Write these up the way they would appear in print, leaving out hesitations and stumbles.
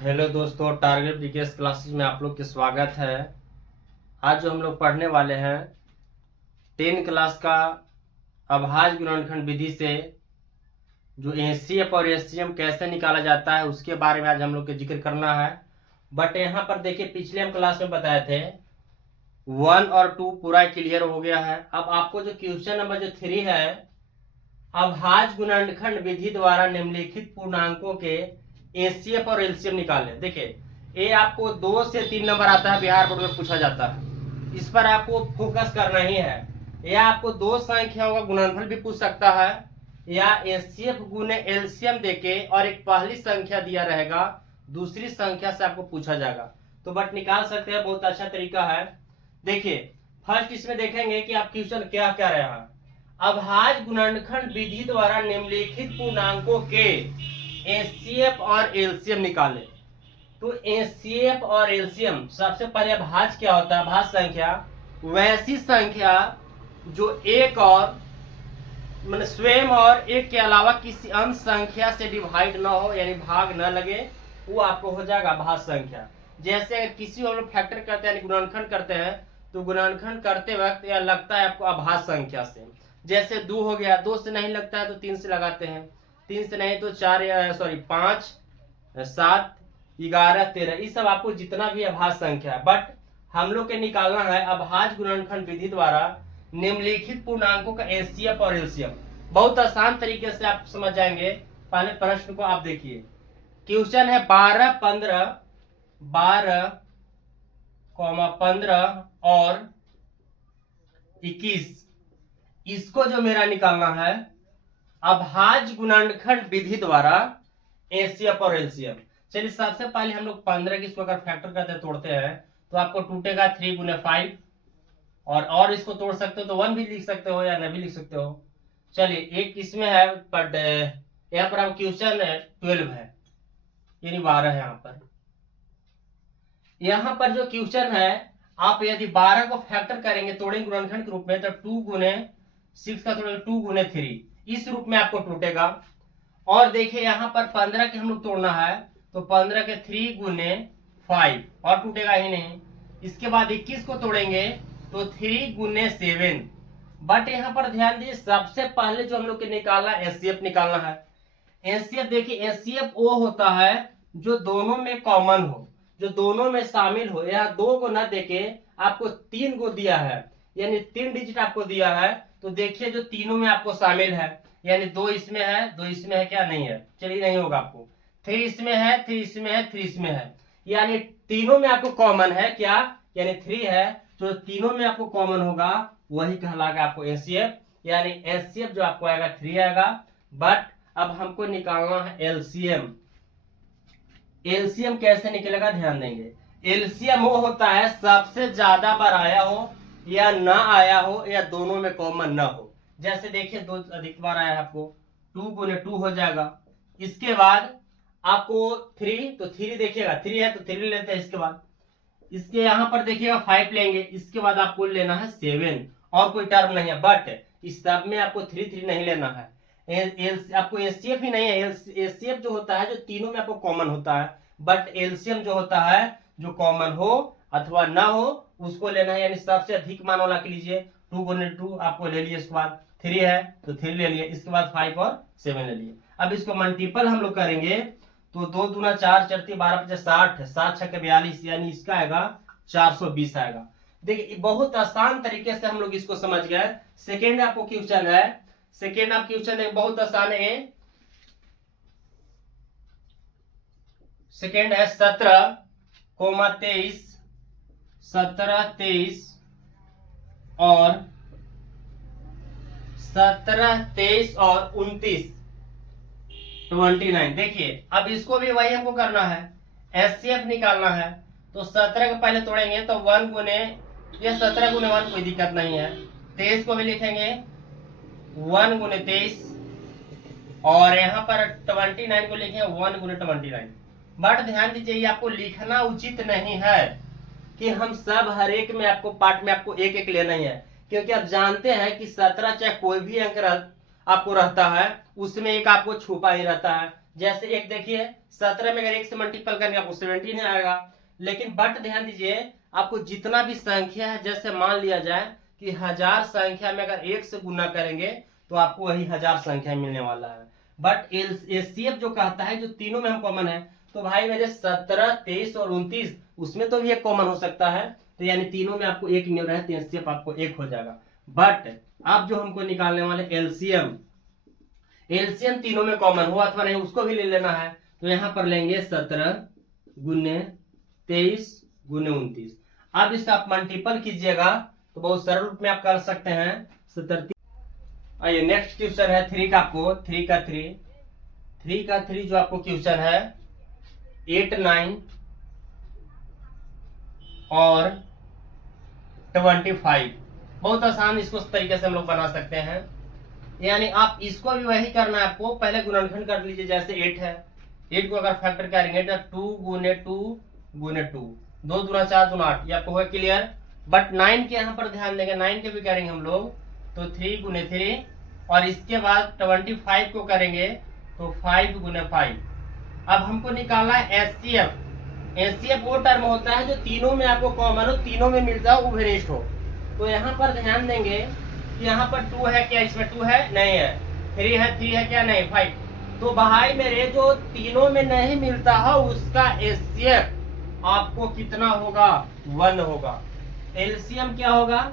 Hello दोस्तों, target GKS classes में आप लोग के स्वागत है। आज जो हम लोग पढ़ने वाले हैं 10 क्लास का अभाज्य गुणनखंड विधि से जो एचसीएफ और एचसीएम कैसे निकाला जाता है उसके बारे में आज हम लोग के जिक्र करना है। बट यहाँ पर देखिए, पिछले हम क्लास में बताए थे 1 और 2 पूरा क्लियर हो गया है। अब आपको जो क्वेश्चन नंबर जो 3 है, अभाज्य गुणनखंड विधि द्वारा निम्नलिखित पूर्णांकों के एचसीएफ और एलसीएम निकालें। देखिए, ये आपको 2 से 3 नंबर आता है, बिहार बोर्ड में पूछा जाता है। इस पर आपको फोकस करना ही है। या आपको 2 संख्याओं का गुणनफल भी पूछ सकता है, या एचसीएफ गुने एलसीएम देके और एक पहली संख्या दिया रहेगा, दूसरी संख्या से आपको पूछा जाएगा। तो बट निकाल सकते हैं, बहुत अच्छा तरीका है। देखिए, फर्स्ट इसमें देखेंगे कि आप क्वेश्चन क्या क्या रहा है। अभाज्य गुणनखंड विधि द्वारा निम्नलिखित पूर्णांकों के एचसीएफ और एलसीएम निकालें। तो एचसीएफ और एलसीएम, सबसे पहले अभाज्य क्या होता है? अभाज्य संख्या वैसी संख्या जो एक और मतलब स्वयं और एक के अलावा किसी अन्य संख्या से डिवाइड ना हो, यानी भाग न लगे, वो आपको हो जाएगा अभाज्य संख्या। जैसे अगर किसी हम लोग फैक्टर करते हैं, गुणनखंड करते हैं, तो गुणनखंड करते वक्त यह लगता है आपको अभाज्य संख्या से। जैसे 2 हो गया, 2 से नहीं लगता है तो 3 से लगाते हैं, 3 से नहीं तो 5, 7, 11, 13, ये सब आपको जितना भी अभाज्य संख्या है। बट हम लोग के निकालना है अभाज्य गुणनखंड विधि द्वारा निम्नलिखित पूर्णांकों का एचसीएफ और एलसीएम। बहुत आसान तरीके से आप समझ जाएंगे। पहले प्रश्न को आप देखिए। क्वेश्चन है 12, 15 और 21। इसको जो मेरा निकालना है अभाज्य गुणनखंड विधि द्वारा एचसीएफ और एलसीएम। चलिए, सबसे पहले हम लोग 15 की इसको अगर फैक्टर करते तोड़ते हैं तो आपको टूटेगा 3 गुने 5, और इसको तोड़ सकते हो तो 1 भी लिख सकते हो या न भी लिख सकते हो। चलिए, एक इसमें है, बट यहाँ पर आप क्वेश्चन है 12 है, यानी 12 है। यहाँ पर जो क्वेश्चन है, आप यदि 12 को फैक्टर करेंगे, तोड़ेंगे गुणनखंड के रूप में, तो 2 गुने 6 का तोड़ेंगे 2 गुने 3, इस रूप में आपको टूटेगा। और देखिए, यहाँ पर 15 के हम लोग तोड़ना है, तो 15 के 3 गुने 5, और टूटेगा ही नहीं। इसके बाद 21 को तोड़ेंगे तो 3 गुने 7। बट यहाँ पर ध्यान दीजिए, सबसे पहले जो हम लोग के निकालना एचसीएफ निकालना है। एचसीएफ देखिए, एचसीएफ वो होता है जो दोनों में कॉमन हो, जो दोनों में शामिल हो। यहाँ 2 को न देके आपको 3 को दिया है, यानी 3 डिजिट आपको दिया है, तो देखिए जो तीनों में आपको शामिल है, यानी 2 इसमें है, 2 इसमें है, क्या नहीं है? चलिए, नहीं होगा आपको। 3 इसमें है, 3 इसमें है, 3 इसमें है, यानी तीनों में आपको कॉमन है क्या? यानी 3 है, तो तीनों में आपको कॉमन होगा, वही कहलाएगा आपको एचसीएफ। यानी एचसीएफ जो आपको आएगा 3 आएगा। बट अब हमको निकालना है एलसीएम। एलसीएम कैसे निकलेगा, ध्यान देंगे। एलसीएम वो होता है सबसे ज्यादा बार आया हो या ना आया हो, या दोनों में कॉमन ना हो। जैसे देखिए, 2 अधिक बार आया है आपको, 2 गुने 2 हो जाएगा। इसके बाद आपको 3, तो 3 देखिएगा, 3 है तो 3 लेते हैं। इसके बाद इसके यहाँ पर देखिएगा 5 लेंगे। इसके बाद आपको लेना है 7, और कोई टर्म नहीं है। बट इस सब में आपको 3 नहीं लेना है। आपको एचसीएफ ही नहीं है। एचसीएफ जो होता है जो तीनों में आपको कॉमन होता है, बट एलसीएम जो होता है जो कॉमन हो अथवा ना हो, उसको लेना है। यानी सबसे अधिक मान वाला के लीजिए, 2 गुने 2 आपको ले लिए। इसके बाद 3 है तो 3 ले लिए। इसके बाद 5 और 7 ले लिए। अब इसको मल्टीपल हम लोग करेंगे तो 2 दूना 4, 4 12 50, 60, 7 6 42, यानी इसका आएगा 420 आएगा। देखिए, बहुत आसान तरीके से हम लोग इसको समझ गए। सेकेंड आपको क्वेश्चन है, सेकेंड आप क्वेश्चन है, बहुत आसान है। सेकेंड है 17, 23, 17, 23 और 17, 23 और 29, 29। देखिए, अब इसको भी वही हमको करना है, एचसीएफ निकालना है। तो 17 के पहले तोड़ेंगे तो 1 गुने, ये 17 गुने 1 कोई दिक्कत नहीं है। 23 को भी लिखेंगे 1 गुने 23, और यहाँ पर 29 को लिखेंगे 1 गुने 29। बट ध्यान दीजिए, ये आपको लिखना उचित नहीं है कि हम सब हर एक में आपको पार्ट में आपको एक एक लेना ही है, क्योंकि आप जानते हैं कि 17 चाहे कोई भी अंक आपको रहता है, उसमें एक आपको छुपा ही रहता है। जैसे एक देखिए 17 में अगर 1 से मल्टीपल करेंगे आपको 17 आएगा। लेकिन बट ध्यान दीजिए, आपको जितना भी संख्या है, जैसे मान लिया जाए कि 1000 संख्या में अगर 1 से गुना करेंगे तो आपको वही 1000 संख्या मिलने वाला है। बट एचसीएफ जो कहता है जो तीनों में हम कॉमन है, तो भाई मेरे 17, 23 और 29 उसमें तो भी एक कॉमन हो सकता है, तो यानी तीनों में आपको एक मिल रहा है, तो एचसीएफ आपको एक हो जाएगा। बट अब जो हमको निकालने वाले एलसीएम, एलसीएम तीनों में कॉमन हो अथवा नहीं उसको भी ले लेना है, तो यहाँ पर लेंगे 17 गुने 23 गुने 29। अब इसे आप मल्टीपल कीजिएगा तो बहुत सरल रूप में आप कर सकते हैं 17। आइए नेक्स्ट क्वेश्चन है 3 का, आपको 3 का 3 जो आपको क्वेश्चन है 8, 9 और 25। बहुत आसान इसको इस तरीके से हम लोग बना सकते हैं। यानी आप इसको भी वही करना है आपको, पहले गुणनखंड कर लीजिए। जैसे 8 है, 8 को अगर फैक्टर करेंगे तो 2 गुने 2 गुने 2, 2 दूना 4 दूना 8, ये आपको हुआ क्लियर। बट 9 के यहाँ पर ध्यान देंगे, 9 के भी करेंगे हम लोग तो 3 गुने 3, और इसके बाद 25 को करेंगे तो 5 गुने 5। अब हमको निकालना है एचसीएफ। एचसीएफ वो टर्म होता है जो तीनों में आपको कॉमन हो, तीनों में मिल जाओ, उभयनिष्ठ हो। तो यहाँ पर ध्यान देंगे कि यहाँ पर 2 है क्या, इसमें 2 है नहीं है, 3 है, 3 है क्या नहीं, 5। तो भाई मेरे जो तीनों में नहीं मिलता है उसका एचसीएफ आपको कितना होगा, 1 होगा। एलसीएम क्या होगा,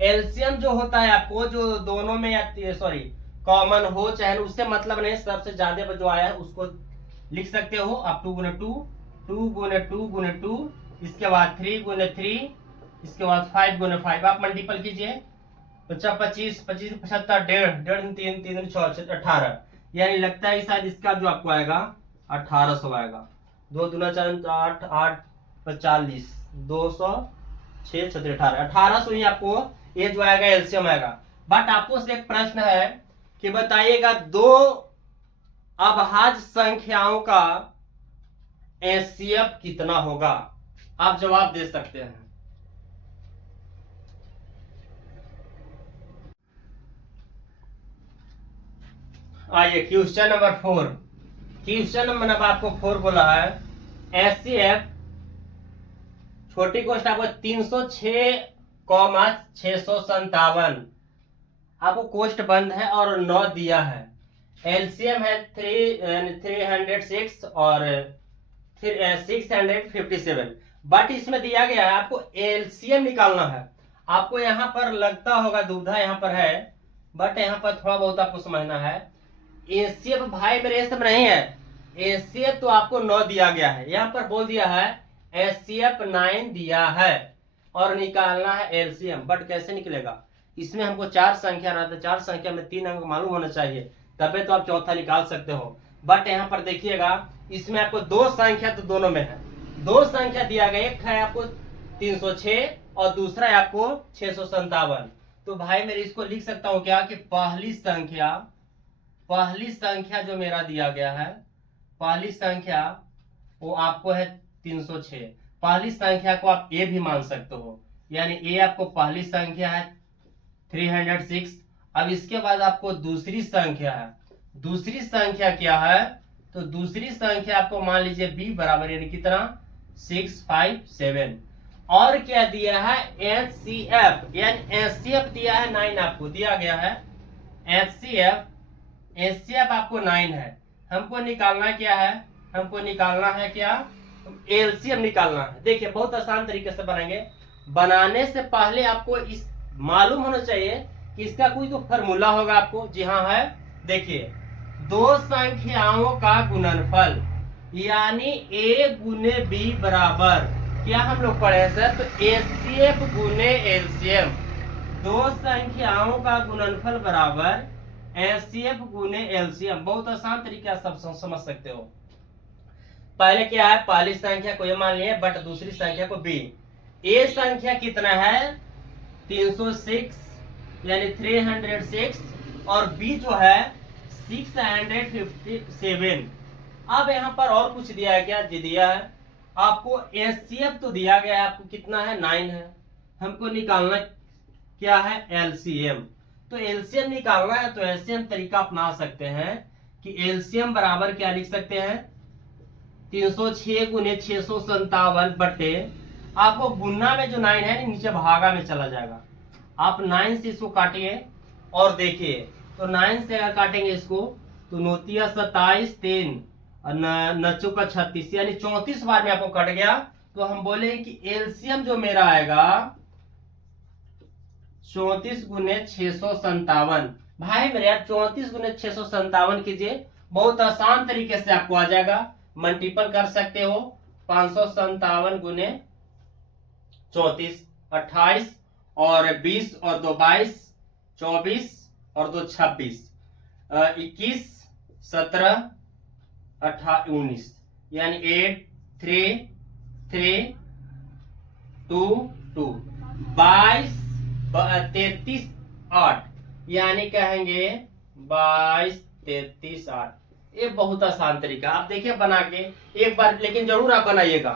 एलसीएम जो होता है आपको जो दोनों में या सॉरी कॉमन हो चाहे उससे मतलब नहीं, सबसे ज्यादा जो आया है उसको लिख सकते हो आप। 2 गुने 2, 2 गुने 2 गुने 2, इसके बाद 3 गुने 3, इसके बाद 5 गुने 5। आप मल्टीपल कीजिए, 25, 25, 75, 1.5, 3, 3, 6, 18। यानी लगता है शायद इसका जो आपको आएगा 1800 आएगा। 2 दूना 4, 8, 8, 45, 200, 6, 6, 18, 1800 ही आपको ये जो आएगा एलसीएम आएगा। बट आपको से एक प्रश्न है कि बताइएगा दो अभाज्य संख्याओं का एचसीएफ कितना होगा। आप जवाब दे सकते हैं। आइए क्वेश्चन नंबर 4। क्वेश्चन नंबर आपको 4 बोला है एचसीएफ छोटी कोष्ट आपको 306,657 आपको कोष्ट बंद है और 9 दिया है। एलसीएम है 306 और 657। बट इसमें दिया गया है आपको एलसीएम निकालना है। आपको यहाँ पर लगता होगा दुविधा यहाँ पर है, बट यहाँ पर थोड़ा बहुत आपको समझना है। एचसीएफ भाई मेरे सब नहीं है, एचसीएफ तो आपको 9 दिया गया है, यहाँ पर बोल दिया है एचसीएफ 9 दिया है और निकालना है एलसीएम। बट कैसे निकलेगा, इसमें हमको 4 संख्या रहता है, 4 संख्या में 3 अंक मालूम होना चाहिए, तबे तो आप चौथा निकाल सकते हो। बट यहाँ पर देखिएगा इसमें आपको 2 संख्या तो दोनों में है, 2 संख्या दिया गया, एक है आपको 306 और दूसरा है आपको 657। तो भाई मेरे इसको लिख सकता हूँ क्या कि पहली संख्या जो मेरा दिया गया है, पहली संख्या वो आपको है 306। पहली संख्या को आप ए भी मान सकते हो, यानी ए आपको पहली संख्या है 306। अब इसके बाद आपको दूसरी संख्या है, दूसरी संख्या क्या है, तो दूसरी संख्या आपको मान लीजिए बी बराबर यानी कितना 657। और क्या दिया है एचसीएफ, यानी एचसीएफ दिया है 9 आपको दिया गया है। एचसीएफ आपको 9 है, हमको निकालना क्या है, हमको निकालना है क्या एलसीएम निकालना है। देखिए बहुत आसान तरीके से बनाएंगे। बनाने से पहले आपको इस मालूम होना चाहिए कि इसका कोई तो फॉर्मूला होगा आपको। जी हाँ है, देखिए 2 संख्याओं का गुणनफल यानी ए गुने बी बराबर क्या हम लोग पढ़े हैं सर, तो एचसीएफ गुने एलसीएम। 2 संख्याओं का गुणनफल बराबर एचसीएफ गुने एलसीएम। बहुत आसान तरीका सब समझ सकते हो। पहले क्या है, पहली संख्या को ये मान लिए, बट दूसरी संख्या को बी। ए संख्या कितना है 306 यानी 306 और बी जो है 657। अब यहाँ पर और कुछ दिया है क्या, जी दिया है आपको एचसीएफ तो दिया गया है आपको कितना है 9 है, हमको निकालना क्या है एलसीएम। तो एलसीएम निकालना है तो ऐसे हम तरीका अपना सकते हैं कि एलसीएम बराबर क्या लिख सकते हैं, 306 गुने 657 बटे, आपको गुना में जो 9 है नीचे भागा में चला जाएगा, आप 9 से इसको काटिए और देखिए, तो 9 से अगर काटेंगे इसको तो 9 27 3 और नचो का 36 यानी 34 बार में आपको कट गया। तो हम बोले कि एलसीएम जो मेरा आएगा 34 गुने 657। भाई मेरे यार 34 गुने 657 कीजिए, बहुत आसान तरीके से आपको आ जाएगा, मल्टीपल कर सकते हो, 557 गुने 34 28 और 20 और 2 22 24 और 2 26 21 17 18 19 यानी 8 3 3 2 2 22 33 8 यानी कहेंगे 22 33 8। ये बहुत आसान तरीका, आप देखिए बना के एक बार, लेकिन जरूर आप बनाइएगा।